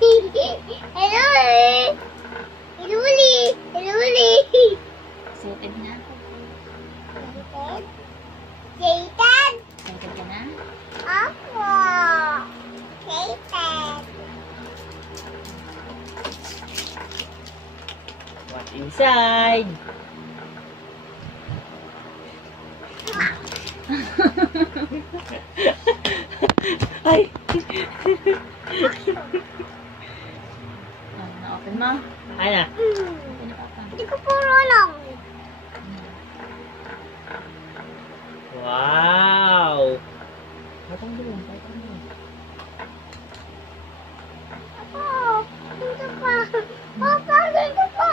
Hello! Hello! Hello! Excited na ako. Excited? Excited ka na? Opo. Excited. What's inside? Ay! Na-open mo? Ay na. Open na papa. Hindi ko puro lang. Wow! Patang dulu, patang dulu. Opo. Dito pa. Papa, dito pa.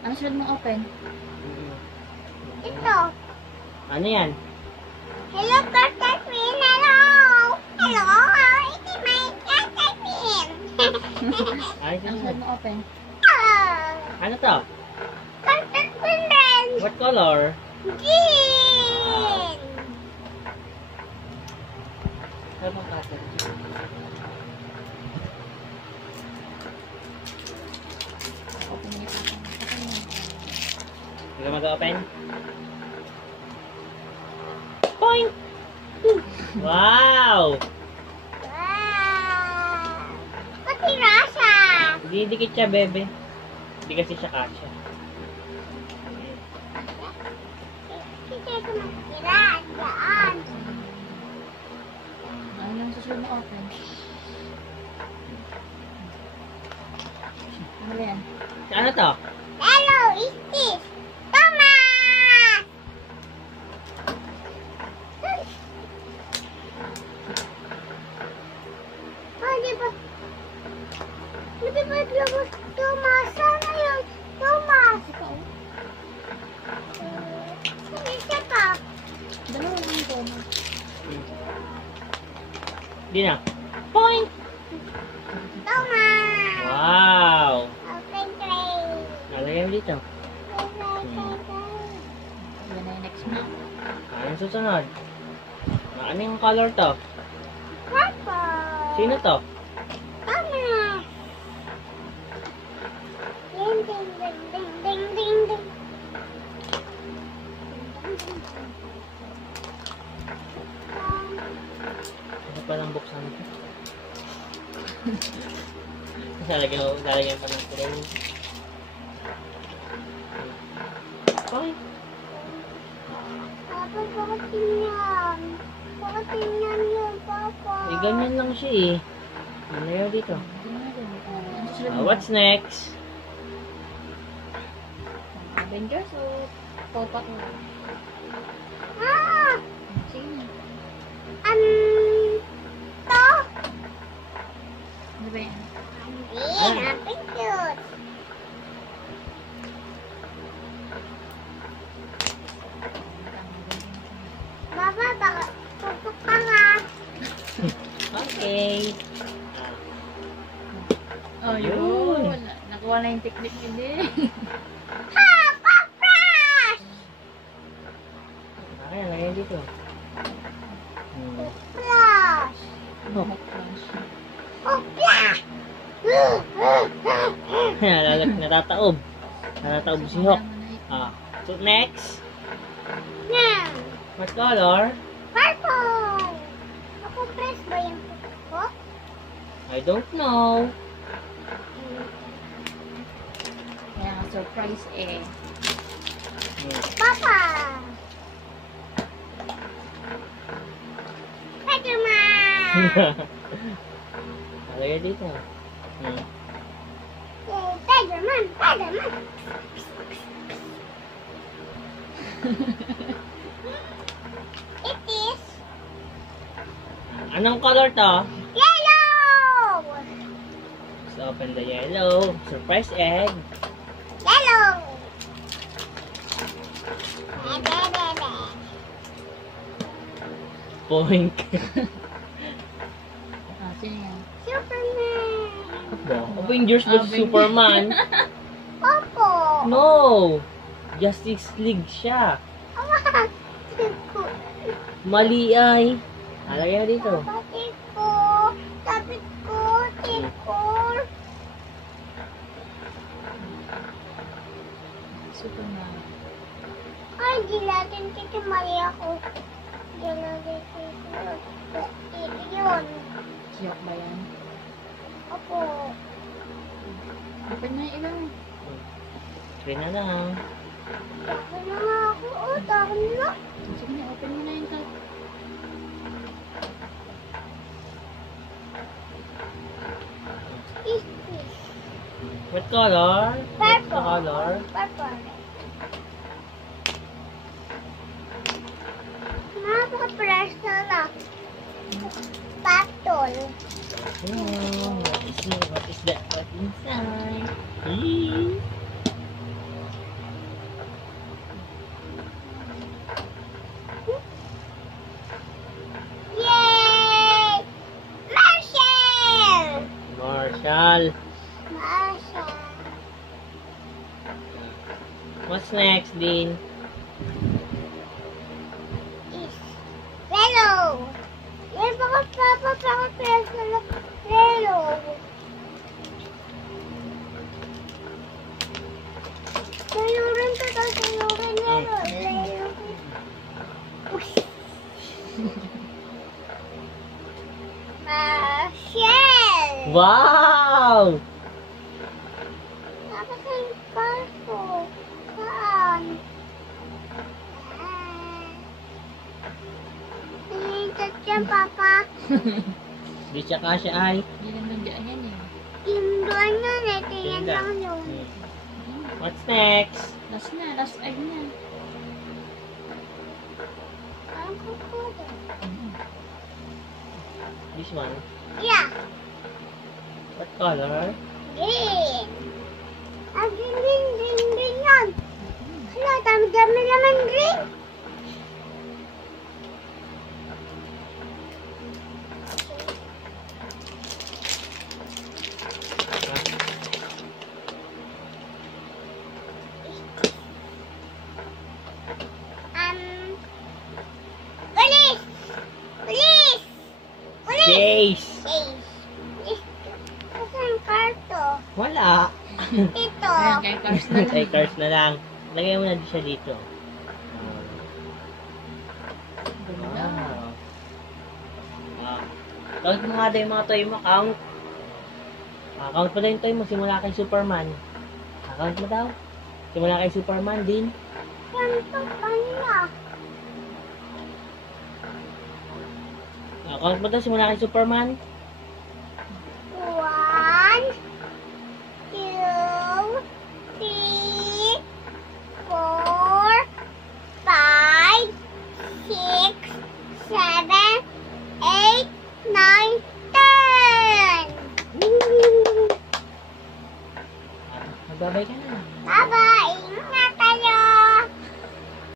Ano sunod mo open? Ito. Ano yan? Hello, Catherine. Hello. Hello. It's my Catherine. Ay, Ano sunod mo open? ano to? Catherine. What color? Green. Ano bang cutter? Open niya papa. Hindi ka mag-open? Point! Wow! Wow. Pati Rasha. Hindi dikit siya, bebe. Hindi kasi siya kasya. Hindi ko makikira. Diyan. Ano yung susunod mo open? Ano yan? Ano to? Hello, is this? Thomas! Oh, di ba? Di ba lumos? Thomas, sana yun? Thomas! Hindi siya pa. Dalawa lang yung Thomas. Di na. Point! Thomas! Wow! Open tray. Nalagay mo dito. Yan na yung next mo. Ano yung susunod? Ano yung color to? Purple. Sino to? Thomas! Ding, ding, ding, ding, ding, ding, ding. Ano pa lang buksan ito? Lalagyan pa ng tray. Point! Papa, bakit ganyan? Bakit ganyan yun, Papa? Eh, ganyan lang siya eh. Ano yun dito? Ano susunod mo? What's next? Avengers o Popak mo? Ah! Sige na. To? Ano ba yan? Hindi, happy cute. Papa, baka tutok ka nga. Okay. Oh, yun. Nakuha na yung technique hindi. Ha! Paprash! Okay, lagyan dito. Flash! Oh, flash! Natataob. Natataob si Hawk. So next. Now, What color? purple! Ako press ba yung putok ko? I don't know. Kaya nga surprise eh. Papa! Spider-Man! Lagyan dito. Spider-Man! Spider-Man! It is Anong color to? yellow! Let's open the yellow. Surprise egg. Yellow! Point. Sino yan? Superman! Avengers vs Superman. Opo! No! Justice League siya. Mali ay. Alagay na dito. Kapatid ko, tapit ko, tikor. Superman. Ay, gelatin Tita Maria ko. Gelatin Tita. Yun. Joke ba yan? Opo. Open na yung ilaw. Try na lang. Takot na nga ako. Oh, takot na. Sige na, open mo na yung top. Is this? What color? What's the Purple. color? Purple. Napaka-fresh na lang. Patol. Oh, what is that? What's inside? Eee. Yay! Marshall! Marshall. Marshall. What's next, Dean? Is Lelo. Yan paka-fresh na lang. Lelo. Sayurin ko to, sayurin Lelo. Lelo. Marshall! Wow! Tapos yung parko. Saan? Tingin dyan, Papa. Di siya kasya ay. Hindi lang nandiyan yan eh. Yung doon yun eh. Tingin Tingnan. lang yun. What's next? Last na, last egg na. Ang kukuha. This one. Yeah. What color? Green. Ang green yan. Hala, dami-dami naman green. Police! Police! Police! Chase! Police! Saan karto? Wala. Ito. Ayan, kay Cars na lang. Kay cars na lang. Lagay mo na siya dito. Ganda. Wow. Count mo nga daw yung mga toy mo. Count. Count mo daw yung toy mo. Simula kay Superman. Count mo daw. Simula kay Superman din. Ganito kanya. Count mo daw simula kay Superman.